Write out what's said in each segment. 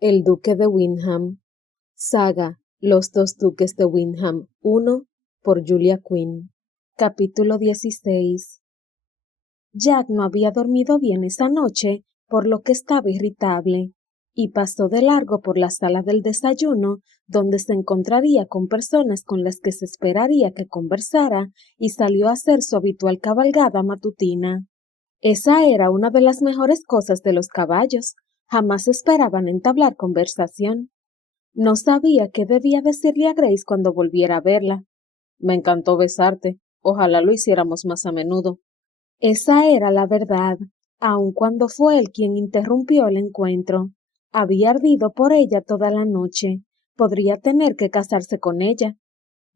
El duque de Windham. Saga Los dos duques de Windham 1 por Julia Quinn. Capítulo 16. Jack no había dormido bien esa noche, por lo que estaba irritable, y pasó de largo por la sala del desayuno, donde se encontraría con personas con las que se esperaría que conversara, y salió a hacer su habitual cabalgada matutina. Esa era una de las mejores cosas de los caballos. Jamás esperaban entablar conversación. No sabía qué debía decirle a Grace cuando volviera a verla. Me encantó besarte. Ojalá lo hiciéramos más a menudo. Esa era la verdad, aun cuando fue él quien interrumpió el encuentro. Había ardido por ella toda la noche. Podría tener que casarse con ella.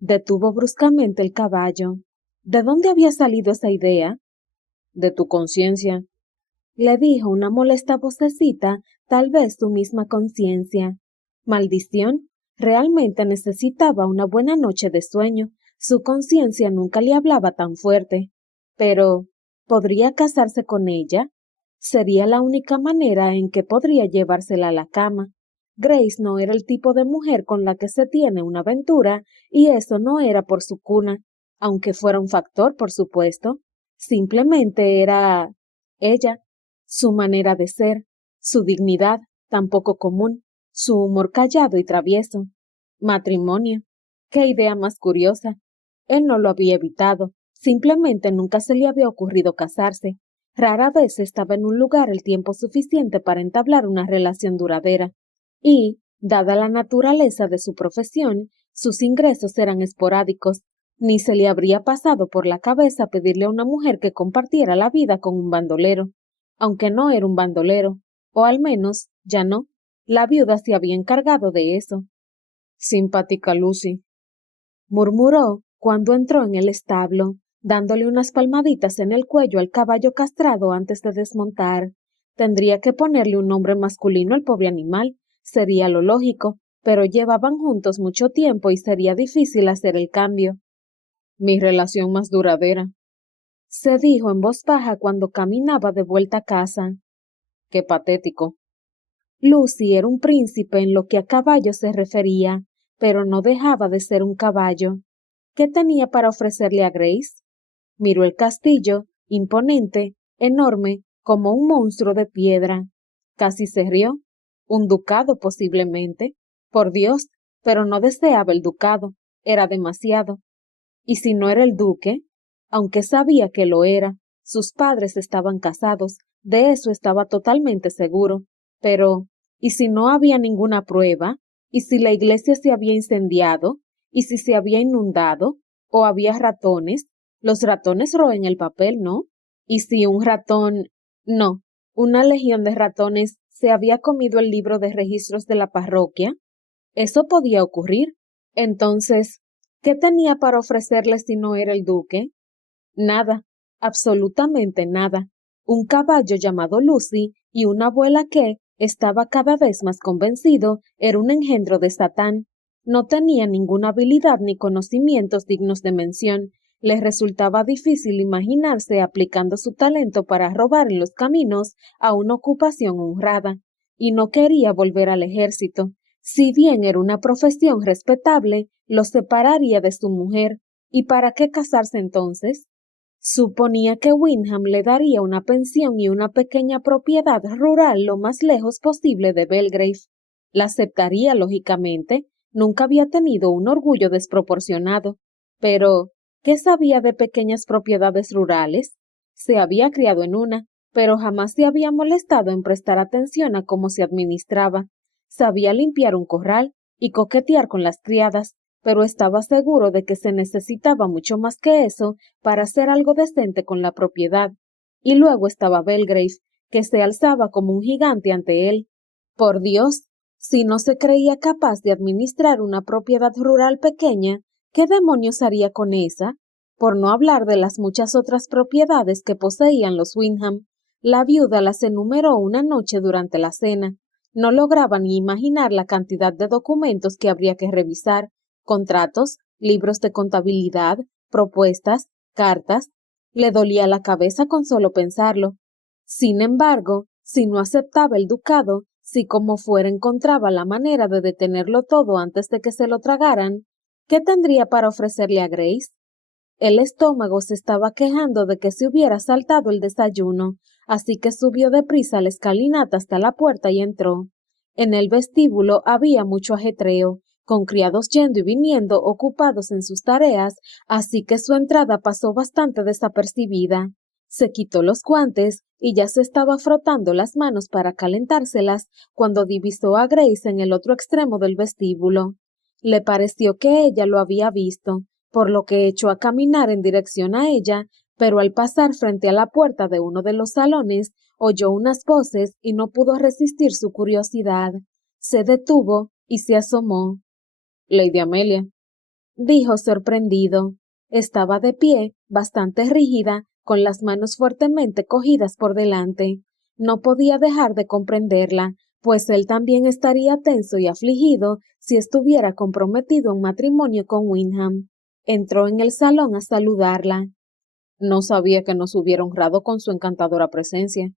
Detuvo bruscamente el caballo. ¿De dónde había salido esa idea? De tu conciencia, le dijo una molesta vocecita, tal vez su misma conciencia. Maldición, realmente necesitaba una buena noche de sueño. Su conciencia nunca le hablaba tan fuerte. Pero, ¿podría casarse con ella? Sería la única manera en que podría llevársela a la cama. Grace no era el tipo de mujer con la que se tiene una aventura, y eso no era por su cuna, aunque fuera un factor, por supuesto. Simplemente era ella, su manera de ser, su dignidad, tan poco común, su humor callado y travieso. Matrimonio. Qué idea más curiosa. Él no lo había evitado, simplemente nunca se le había ocurrido casarse. Rara vez estaba en un lugar el tiempo suficiente para entablar una relación duradera. Y, dada la naturaleza de su profesión, sus ingresos eran esporádicos. Ni se le habría pasado por la cabeza pedirle a una mujer que compartiera la vida con un bandolero, aunque no era un bandolero, o al menos, ya no. La viuda se había encargado de eso. Simpática Lucy, murmuró cuando entró en el establo, dándole unas palmaditas en el cuello al caballo castrado antes de desmontar. Tendría que ponerle un nombre masculino al pobre animal, sería lo lógico, pero llevaban juntos mucho tiempo y sería difícil hacer el cambio. Mi relación más duradera, se dijo en voz baja cuando caminaba de vuelta a casa. Qué patético. Lucy era un príncipe en lo que a caballo se refería, pero no dejaba de ser un caballo. ¿Qué tenía para ofrecerle a Grace? Miró el castillo, imponente, enorme, como un monstruo de piedra. Casi se rió. Un ducado, posiblemente. Por Dios, pero no deseaba el ducado. Era demasiado. ¿Y si no era el duque? Aunque sabía que lo era, sus padres estaban casados, de eso estaba totalmente seguro. Pero, ¿y si no había ninguna prueba? ¿Y si la iglesia se había incendiado? ¿Y si se había inundado? ¿O había ratones? Los ratones roen el papel, ¿no? ¿Y si un ratón... No, una legión de ratones se había comido el libro de registros de la parroquia? Eso podía ocurrir. Entonces, ¿qué tenía para ofrecerle si no era el duque? Nada, absolutamente nada. Un caballo llamado Lucy y una abuela que, estaba cada vez más convencido, era un engendro de Satán. No tenía ninguna habilidad ni conocimientos dignos de mención. Le resultaba difícil imaginarse aplicando su talento para robar en los caminos a una ocupación honrada, y no quería volver al ejército. Si bien era una profesión respetable, lo separaría de su mujer. ¿Y para qué casarse entonces? Suponía que Windham le daría una pensión y una pequeña propiedad rural lo más lejos posible de Belgrave. La aceptaría, lógicamente. Nunca había tenido un orgullo desproporcionado. Pero, ¿qué sabía de pequeñas propiedades rurales? Se había criado en una, pero jamás se había molestado en prestar atención a cómo se administraba. Sabía limpiar un corral y coquetear con las criadas, pero estaba seguro de que se necesitaba mucho más que eso para hacer algo decente con la propiedad. Y luego estaba Belgrave, que se alzaba como un gigante ante él. Por Dios, si no se creía capaz de administrar una propiedad rural pequeña, ¿qué demonios haría con esa? Por no hablar de las muchas otras propiedades que poseían los Windham. La viuda las enumeró una noche durante la cena. No lograba ni imaginar la cantidad de documentos que habría que revisar, contratos, libros de contabilidad, propuestas, cartas. Le dolía la cabeza con solo pensarlo. Sin embargo, si no aceptaba el ducado, Si como fuera encontraba la manera de detenerlo todo antes de que se lo tragaran, ¿qué tendría para ofrecerle a Grace? El estómago se estaba quejando de que se hubiera saltado el desayuno, así que subió deprisa la escalinata hasta la puerta y entró. En el vestíbulo había mucho ajetreo, con criados yendo y viniendo ocupados en sus tareas, así que su entrada pasó bastante desapercibida. Se quitó los guantes y ya se estaba frotando las manos para calentárselas cuando divisó a Grace en el otro extremo del vestíbulo. Le pareció que ella lo había visto, por lo que echó a caminar en dirección a ella, pero al pasar frente a la puerta de uno de los salones, oyó unas voces y no pudo resistir su curiosidad. Se detuvo y se asomó. Lady Amelia, dijo sorprendido. Estaba de pie, bastante rígida, con las manos fuertemente cogidas por delante. No podía dejar de comprenderla, pues él también estaría tenso y afligido si estuviera comprometido en matrimonio con Windham. Entró en el salón a saludarla. No sabía que nos hubiera honrado con su encantadora presencia.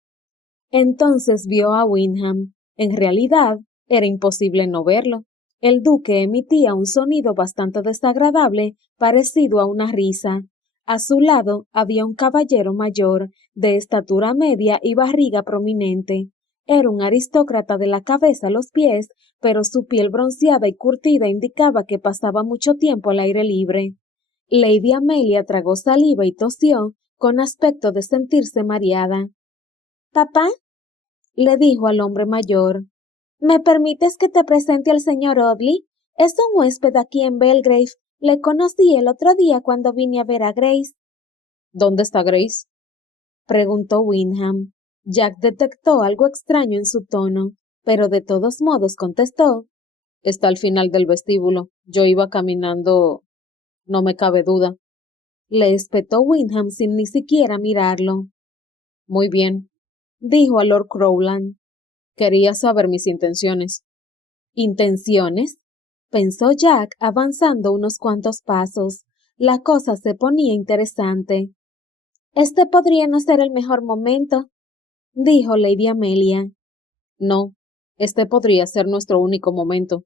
Entonces vio a Windham. En realidad, era imposible no verlo. El duque emitía un sonido bastante desagradable, parecido a una risa. A su lado había un caballero mayor, de estatura media y barriga prominente. Era un aristócrata de la cabeza a los pies, pero su piel bronceada y curtida indicaba que pasaba mucho tiempo al aire libre. Lady Amelia tragó saliva y tosió, con aspecto de sentirse mareada. «¿Papá?», le dijo al hombre mayor. «¿Me permites que te presente al señor Audley? Es un huésped aquí en Belgrave. Le conocí el otro día cuando vine a ver a Grace». «¿Dónde está Grace?», preguntó Windham. Jack detectó algo extraño en su tono, pero de todos modos contestó. «Está al final del vestíbulo. Yo iba caminando. No me cabe duda». Le espetó Windham sin ni siquiera mirarlo. «Muy bien», dijo a Lord Crowland. «Quería saber mis intenciones». «¿Intenciones?», pensó Jack avanzando unos cuantos pasos. La cosa se ponía interesante. «Este podría no ser el mejor momento», dijo Lady Amelia. «No, este podría ser nuestro único momento»,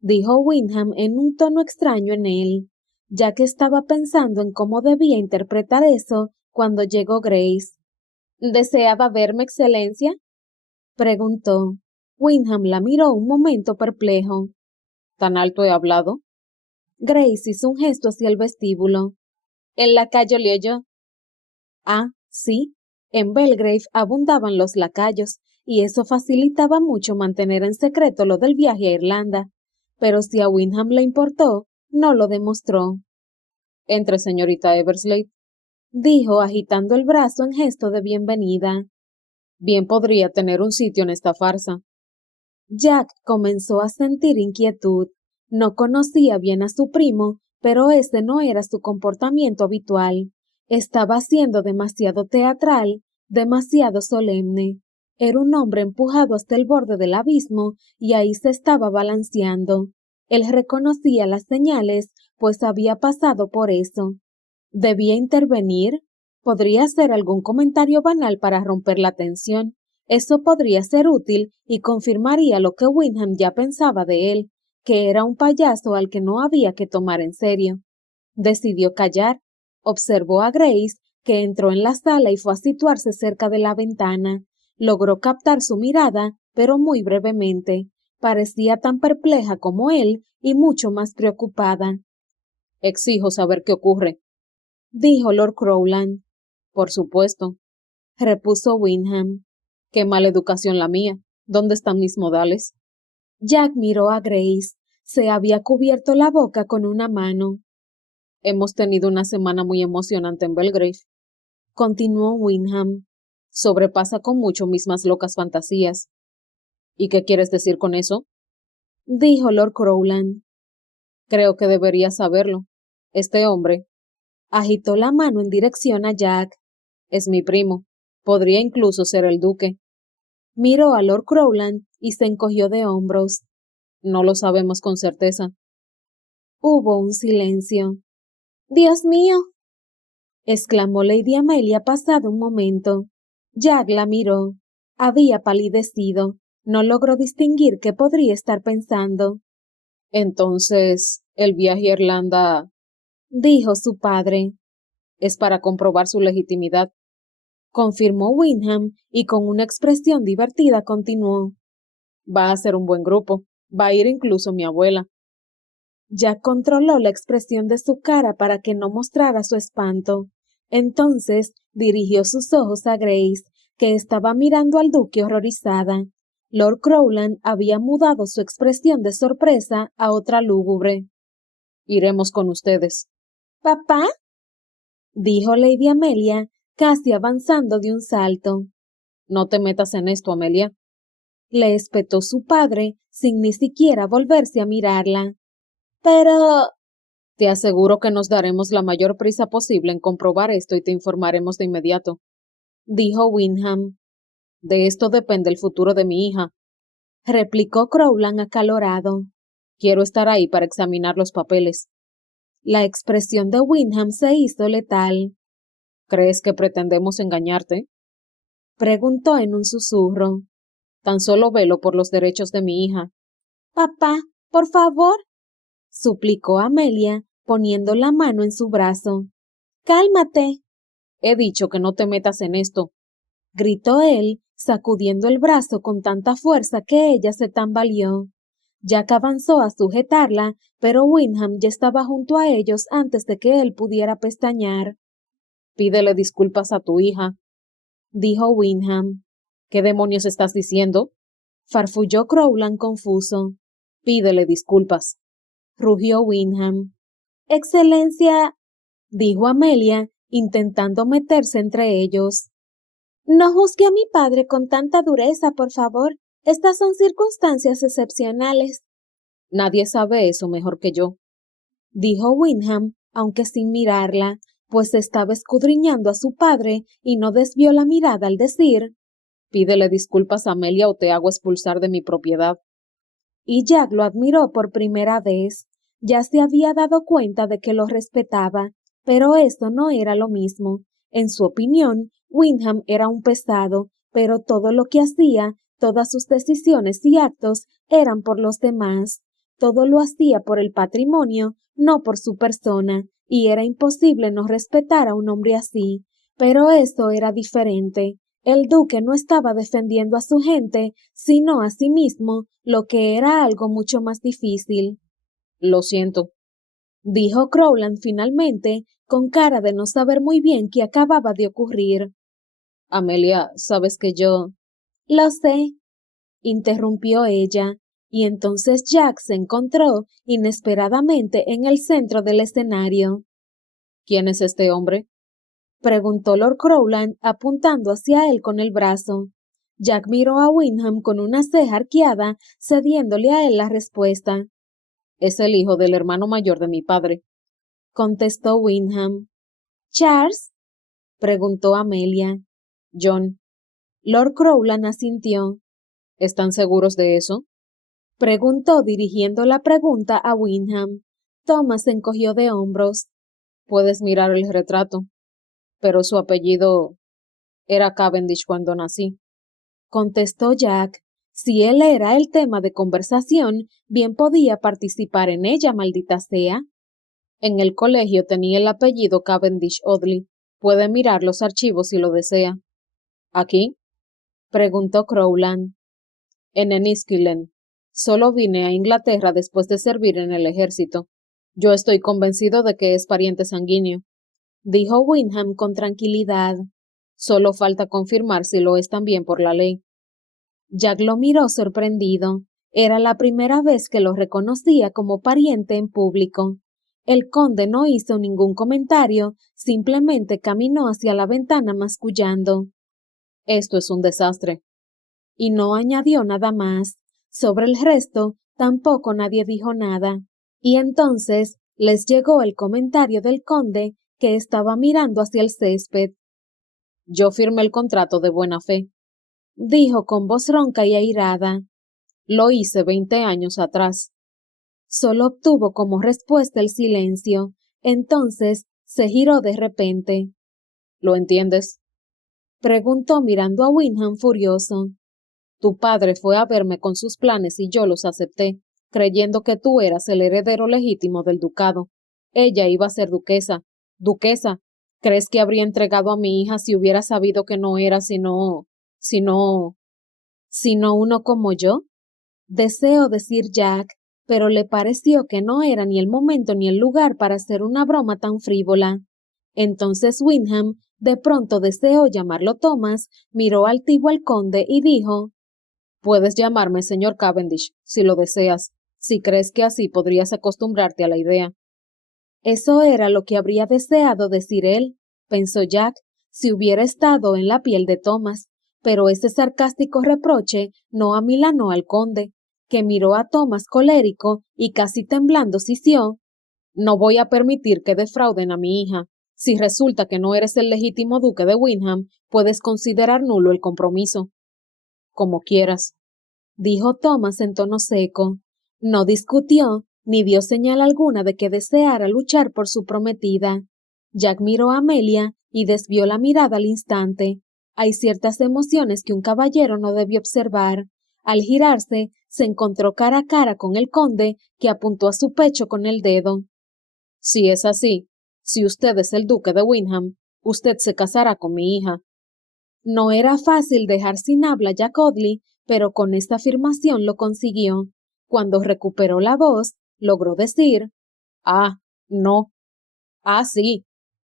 dijo Windham en un tono extraño en él. Jack estaba pensando en cómo debía interpretar eso cuando llegó Grace. «¿Deseaba verme, Excelencia?», preguntó. Windham la miró un momento perplejo. «¿Tan alto he hablado?». Grace hizo un gesto hacia el vestíbulo. «El lacayo le oyó». «Ah, sí». En Belgrave abundaban los lacayos, y eso facilitaba mucho mantener en secreto lo del viaje a Irlanda. Pero si a Windham le importó, no lo demostró. «Entre, señorita Everslade», dijo agitando el brazo en gesto de bienvenida. «Bien podría tener un sitio en esta farsa». Jack comenzó a sentir inquietud. No conocía bien a su primo, pero ese no era su comportamiento habitual. Estaba siendo demasiado teatral, demasiado solemne. Era un hombre empujado hasta el borde del abismo y ahí se estaba balanceando. Él reconocía las señales, pues había pasado por eso. ¿Debía intervenir? ¿Podría hacer algún comentario banal para romper la tensión? Eso podría ser útil y confirmaría lo que Windham ya pensaba de él, que era un payaso al que no había que tomar en serio. Decidió callar. Observó a Grace, que entró en la sala y fue a situarse cerca de la ventana. Logró captar su mirada, pero muy brevemente. Parecía tan perpleja como él y mucho más preocupada. «Exijo saber qué ocurre», dijo Lord Crowland. «Por supuesto», repuso Windham. «Qué mala educación la mía. ¿Dónde están mis modales?». Jack miró a Grace. Se había cubierto la boca con una mano. «Hemos tenido una semana muy emocionante en Belgrave», continuó Windham. «Sobrepasa con mucho mis más locas fantasías». «¿Y qué quieres decir con eso?», dijo Lord Crowland. «Creo que deberías saberlo. Este hombre», agitó la mano en dirección a Jack, «es mi primo. Podría incluso ser el duque». Miró a Lord Crowland y se encogió de hombros. «No lo sabemos con certeza». Hubo un silencio. «¡Dios mío!», exclamó Lady Amelia pasado un momento. Jack la miró. Había palidecido. No logró distinguir qué podría estar pensando. Entonces, el viaje a Irlanda Dijo su padre. es para comprobar su legitimidad. Confirmó Windham y con una expresión divertida continuó. Va a ser un buen grupo. Va a ir incluso mi abuela. Jack controló la expresión de su cara para que no mostrara su espanto. Entonces dirigió sus ojos a Grace, que estaba mirando al duque horrorizada. Lord Crowland había mudado su expresión de sorpresa a otra lúgubre. Iremos con ustedes. ¿Papá? Dijo Lady Amelia, casi avanzando de un salto. No te metas en esto, Amelia. Le espetó su padre, sin ni siquiera volverse a mirarla. Pero... Te aseguro que nos daremos la mayor prisa posible en comprobar esto y te informaremos de inmediato, dijo Windham. De esto depende el futuro de mi hija, replicó Crowland acalorado. Quiero estar ahí para examinar los papeles. La expresión de Windham se hizo letal. ¿Crees que pretendemos engañarte? Preguntó en un susurro. Tan solo velo por los derechos de mi hija. Papá, por favor, suplicó Amelia, poniendo la mano en su brazo. Cálmate. He dicho que no te metas en esto, gritó él, sacudiendo el brazo con tanta fuerza que ella se tambaleó. Jack avanzó a sujetarla, pero Windham ya estaba junto a ellos antes de que él pudiera pestañear. Pídele disculpas a tu hija, dijo Windham. ¿Qué demonios estás diciendo? Farfulló Crowland confuso. Pídele disculpas, rugió Windham. Excelencia, dijo Amelia, intentando meterse entre ellos. No juzgue a mi padre con tanta dureza, por favor. Estas son circunstancias excepcionales. Nadie sabe eso mejor que yo, dijo Windham, aunque sin mirarla, pues estaba escudriñando a su padre y no desvió la mirada al decir: Pídele disculpas a Amelia o te hago expulsar de mi propiedad. Y Jack lo admiró por primera vez. Ya se había dado cuenta de que lo respetaba, pero eso no era lo mismo. En su opinión, Windham era un pesado, pero todo lo que hacía, todas sus decisiones y actos eran por los demás. Todo lo hacía por el patrimonio, no por su persona, y era imposible no respetar a un hombre así. Pero eso era diferente. El duque no estaba defendiendo a su gente, sino a sí mismo, lo que era algo mucho más difícil. Lo siento, dijo Crowland finalmente, con cara de no saber muy bien qué acababa de ocurrir. Amelia, sabes que yo... Lo sé, interrumpió ella, y entonces Jack se encontró inesperadamente en el centro del escenario. ¿Quién es este hombre? Preguntó Lord Crowland apuntando hacia él con el brazo. Jack miró a Windham con una ceja arqueada, cediéndole a él la respuesta. Es el hijo del hermano mayor de mi padre, contestó Windham. ¿Charles? Preguntó Amelia. John. Lord Crowland asintió. ¿Están seguros de eso? Preguntó dirigiendo la pregunta a Windham. Thomas encogió de hombros. Puedes mirar el retrato, pero su apellido era Cavendish cuando nací, contestó Jack. Si él era el tema de conversación, bien podía participar en ella, maldita sea. En el colegio tenía el apellido Cavendish Audley. Puede mirar los archivos si lo desea. ¿Aquí? Preguntó Crowland. En Enniskillen. Solo vine a Inglaterra después de servir en el ejército. Yo estoy convencido de que es pariente sanguíneo, dijo Windham con tranquilidad. Solo falta confirmar si lo es también por la ley. Jack lo miró sorprendido. Era la primera vez que lo reconocía como pariente en público. El conde no hizo ningún comentario, simplemente caminó hacia la ventana mascullando. Esto es un desastre. Y no añadió nada más. Sobre el resto, tampoco nadie dijo nada. Y entonces les llegó el comentario del conde, que estaba mirando hacia el césped. Yo firmé el contrato de buena fe, dijo con voz ronca y airada. Lo hice 20 años atrás. Solo obtuvo como respuesta el silencio. Entonces se giró de repente. ¿Lo entiendes? Preguntó mirando a Windham furioso. Tu padre fue a verme con sus planes y yo los acepté, creyendo que tú eras el heredero legítimo del ducado. Ella iba a ser duquesa. Duquesa, ¿crees que habría entregado a mi hija si hubiera sabido que no era sino uno como yo? Deseo decir Jack, pero le pareció que no era ni el momento ni el lugar para hacer una broma tan frívola. Entonces Windham de pronto deseó llamarlo Thomas, miró altivo al conde y dijo: Puedes llamarme señor Cavendish, si lo deseas, si crees que así podrías acostumbrarte a la idea. Eso era lo que habría deseado decir él, pensó Jack, si hubiera estado en la piel de Thomas, pero ese sarcástico reproche no amilanó al conde, que miró a Thomas colérico y casi temblando sisió: No voy a permitir que defrauden a mi hija. Si resulta que no eres el legítimo duque de Windham, puedes considerar nulo el compromiso. Como quieras, dijo Thomas en tono seco. No discutió, ni dio señal alguna de que deseara luchar por su prometida. Jack miró a Amelia y desvió la mirada al instante. Hay ciertas emociones que un caballero no debe observar. Al girarse, se encontró cara a cara con el conde, que apuntó a su pecho con el dedo. Si es así, si usted es el duque de Windham, usted se casará con mi hija. No era fácil dejar sin habla a Jack Audley, pero con esta afirmación lo consiguió. Cuando recuperó la voz, logró decir: Ah, no. Ah, sí,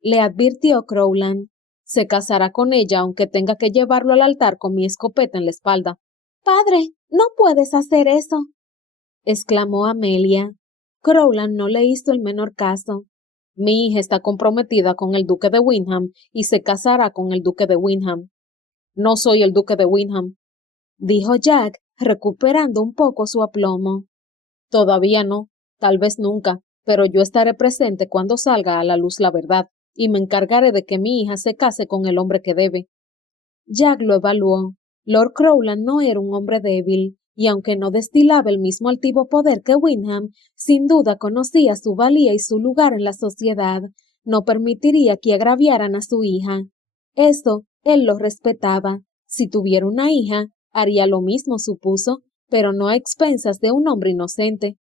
le advirtió Crowland. Se casará con ella aunque tenga que llevarlo al altar con mi escopeta en la espalda. Padre, no puedes hacer eso, exclamó Amelia. Crowland no le hizo el menor caso. Mi hija está comprometida con el duque de Windham y se casará con el duque de Windham. No soy el duque de Windham, dijo Jack, recuperando un poco su aplomo. Todavía no, tal vez nunca, pero yo estaré presente cuando salga a la luz la verdad, y me encargaré de que mi hija se case con el hombre que debe. Jack lo evaluó. Lord Crowland no era un hombre débil, y aunque no destilaba el mismo altivo poder que Windham, sin duda conocía su valía y su lugar en la sociedad. No permitiría que agraviaran a su hija. Eso él lo respetaba. Si tuviera una hija, haría lo mismo, supuso, pero no a expensas de un hombre inocente.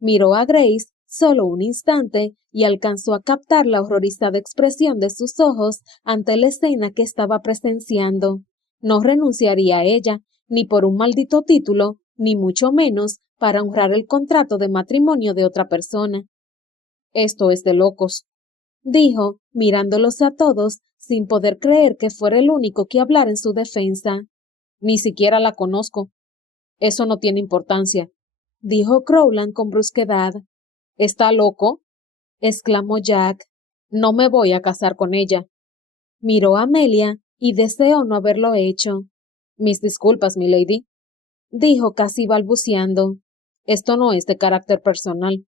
Miró a Grace solo un instante y alcanzó a captar la horrorizada expresión de sus ojos ante la escena que estaba presenciando. No renunciaría a ella, ni por un maldito título, ni mucho menos para honrar el contrato de matrimonio de otra persona. Esto es de locos, dijo, mirándolos a todos, sin poder creer que fuera el único que hablara en su defensa. Ni siquiera la conozco. Eso no tiene importancia, dijo Crowland con brusquedad. ¿Está loco?, exclamó Jack. No me voy a casar con ella. Miró a Amelia y deseó no haberlo hecho. Mis disculpas, milady, dijo casi balbuceando. Esto no es de carácter personal.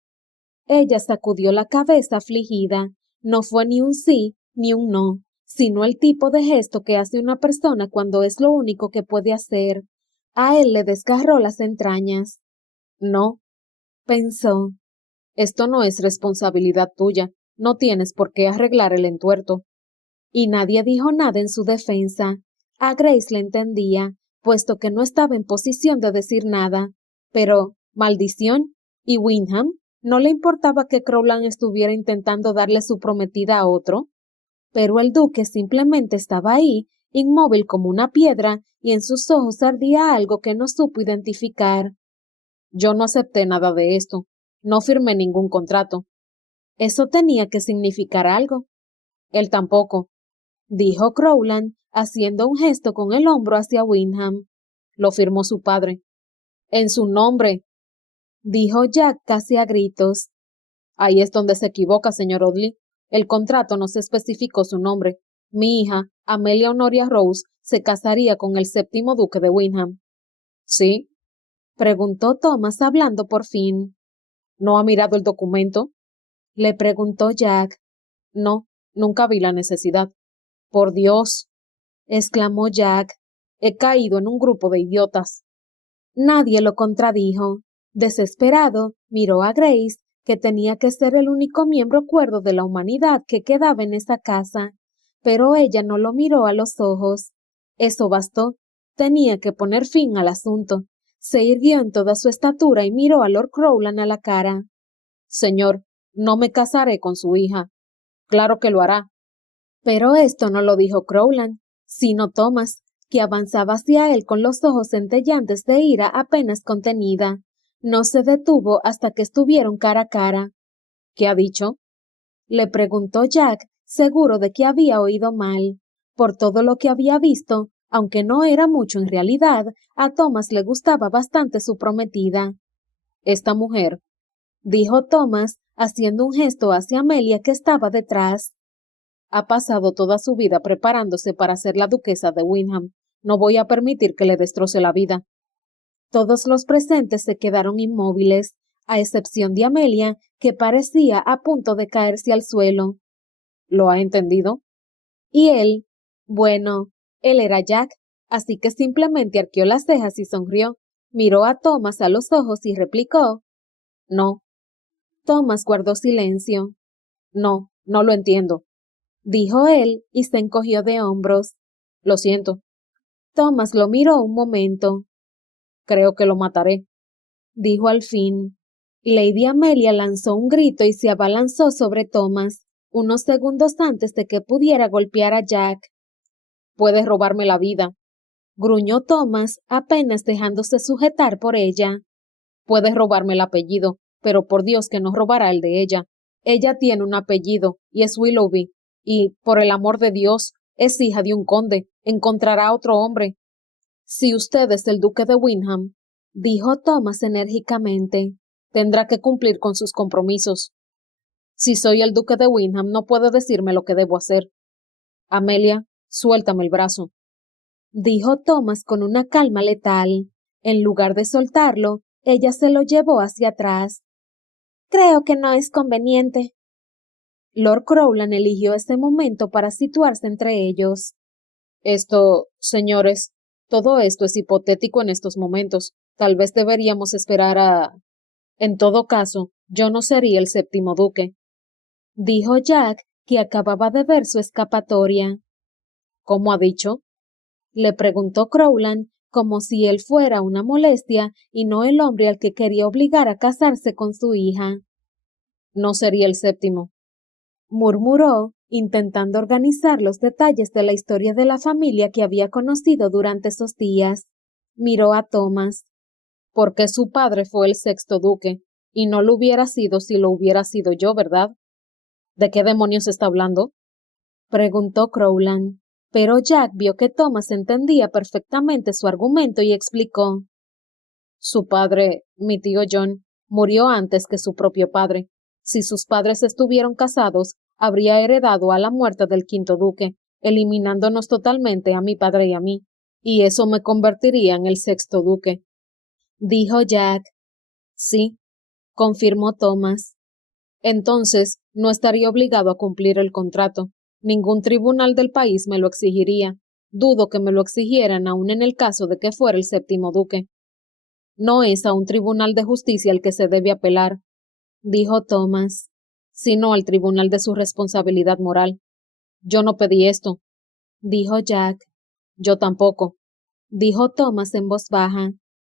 Ella sacudió la cabeza afligida. No fue ni un sí ni un no, sino el tipo de gesto que hace una persona cuando es lo único que puede hacer. A él le desgarró las entrañas. No, pensó. Esto no es responsabilidad tuya. No tienes por qué arreglar el entuerto. Y nadie dijo nada en su defensa. A Grace le entendía, puesto que no estaba en posición de decir nada. Pero, maldición, ¿y Windham? ¿No le importaba que Crowland estuviera intentando darle su prometida a otro? Pero el duque simplemente estaba ahí, inmóvil como una piedra, y en sus ojos ardía algo que no supo identificar. Yo no acepté nada de esto. No firmé ningún contrato. Eso tenía que significar algo. Él tampoco, dijo Crowland, haciendo un gesto con el hombro hacia Windham. Lo firmó su padre. En su nombre, dijo Jack casi a gritos. Ahí es donde se equivoca, señor Audley. El contrato no se especificó su nombre. Mi hija, Amelia Honoria Rose, se casaría con el 7º duque de Windham. ¿Sí?, preguntó Thomas hablando por fin. ¿No ha mirado el documento?, le preguntó Jack. No, nunca vi la necesidad. Por Dios, exclamó Jack. He caído en un grupo de idiotas. Nadie lo contradijo. Desesperado, miró a Grace, que tenía que ser el único miembro cuerdo de la humanidad que quedaba en esa casa, pero ella no lo miró a los ojos. Eso bastó. Tenía que poner fin al asunto. Se irguió en toda su estatura y miró a Lord Crowland a la cara. Señor, no me casaré con su hija. Claro que lo hará. Pero esto no lo dijo Crowland, sino Thomas, que avanzaba hacia él con los ojos centellantes de ira apenas contenida. No se detuvo hasta que estuvieron cara a cara. ¿Qué ha dicho? Le preguntó Jack, seguro de que había oído mal. Por todo lo que había visto, aunque no era mucho en realidad, a Thomas le gustaba bastante su prometida. Esta mujer, dijo Thomas, haciendo un gesto hacia Amelia que estaba detrás. Ha pasado toda su vida preparándose para ser la duquesa de Windham. No voy a permitir que le destroce la vida. Todos los presentes se quedaron inmóviles, a excepción de Amelia, que parecía a punto de caerse al suelo. ¿Lo ha entendido? Y él, bueno, él era Jack, así que simplemente arqueó las cejas y sonrió, miró a Thomas a los ojos y replicó: No. Thomas guardó silencio. No, no lo entiendo, dijo él y se encogió de hombros. Lo siento. Thomas lo miró un momento. Creo que lo mataré, dijo al fin. Lady Amelia lanzó un grito y se abalanzó sobre Thomas, unos segundos antes de que pudiera golpear a Jack. Puedes robarme la vida, gruñó Thomas, apenas dejándose sujetar por ella. Puedes robarme el apellido, pero por Dios que no robará el de ella. Ella tiene un apellido, y es Willoughby, y, por el amor de Dios, es hija de un conde. Encontrará otro hombre. Si usted es el duque de Windham, dijo Thomas enérgicamente, tendrá que cumplir con sus compromisos. Si soy el duque de Windham, no puede decirme lo que debo hacer. Amelia, suéltame el brazo, dijo Thomas con una calma letal. En lugar de soltarlo, ella se lo llevó hacia atrás. Creo que no es conveniente. Lord Crowland eligió ese momento para situarse entre ellos. Señores, todo esto es hipotético en estos momentos. Tal vez deberíamos esperar a... En todo caso, yo no sería el séptimo duque, dijo Jack, que acababa de ver su escapatoria. ¿Cómo ha dicho? Le preguntó Crowland, como si él fuera una molestia y no el hombre al que quería obligar a casarse con su hija. No sería el séptimo, murmuró, intentando organizar los detalles de la historia de la familia que había conocido durante esos días. Miró a Thomas. Porque su padre fue el sexto duque, y no lo hubiera sido si lo hubiera sido yo, ¿verdad? ¿De qué demonios está hablando? Preguntó Crowland, pero Jack vio que Thomas entendía perfectamente su argumento y explicó. Su padre, mi tío John, murió antes que su propio padre. Si sus padres estuvieron casados, habría heredado a la muerte del quinto duque, eliminándonos totalmente a mi padre y a mí, y eso me convertiría en el sexto duque, dijo Jack. Sí, confirmó Thomas. Entonces, no estaría obligado a cumplir el contrato. Ningún tribunal del país me lo exigiría. Dudo que me lo exigieran aun en el caso de que fuera el séptimo duque. No es a un tribunal de justicia al que se debe apelar, dijo Thomas, sino al tribunal de su responsabilidad moral. Yo no pedí esto, dijo Jack. Yo tampoco, dijo Thomas en voz baja.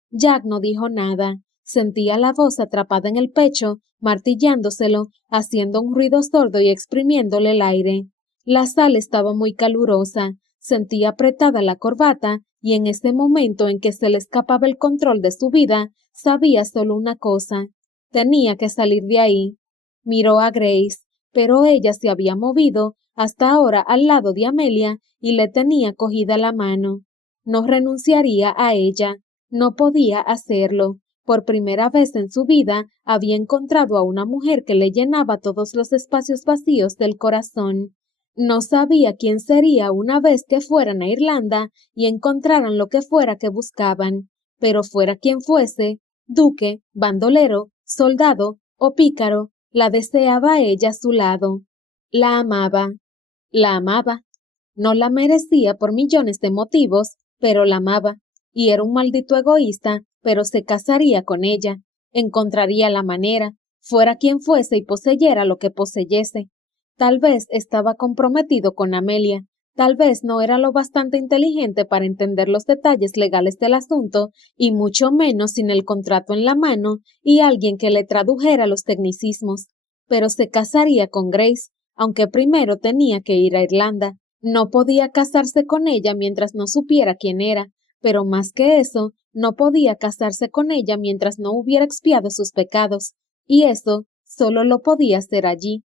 Jack no dijo nada. Sentía la voz atrapada en el pecho, martillándoselo, haciendo un ruido sordo y exprimiéndole el aire. La sala estaba muy calurosa, sentía apretada la corbata, y en ese momento en que se le escapaba el control de su vida, sabía solo una cosa. Tenía que salir de ahí. Miró a Grace, pero ella se había movido, hasta ahora al lado de Amelia, y le tenía cogida la mano. No renunciaría a ella. No podía hacerlo. Por primera vez en su vida había encontrado a una mujer que le llenaba todos los espacios vacíos del corazón. No sabía quién sería una vez que fueran a Irlanda y encontraran lo que fuera que buscaban, pero fuera quien fuese, duque, bandolero, soldado o pícaro, la deseaba a ella a su lado. La amaba. La amaba. No la merecía por millones de motivos, pero la amaba. Y era un maldito egoísta, pero se casaría con ella. Encontraría la manera, fuera quien fuese y poseyera lo que poseyese. Tal vez estaba comprometido con Amelia, Tal vez no era lo bastante inteligente para entender los detalles legales del asunto, y mucho menos sin el contrato en la mano y alguien que le tradujera los tecnicismos, pero se casaría con Grace, aunque primero tenía que ir a Irlanda. No podía casarse con ella mientras no supiera quién era, pero más que eso, no podía casarse con ella mientras no hubiera expiado sus pecados, y eso solo lo podía hacer allí.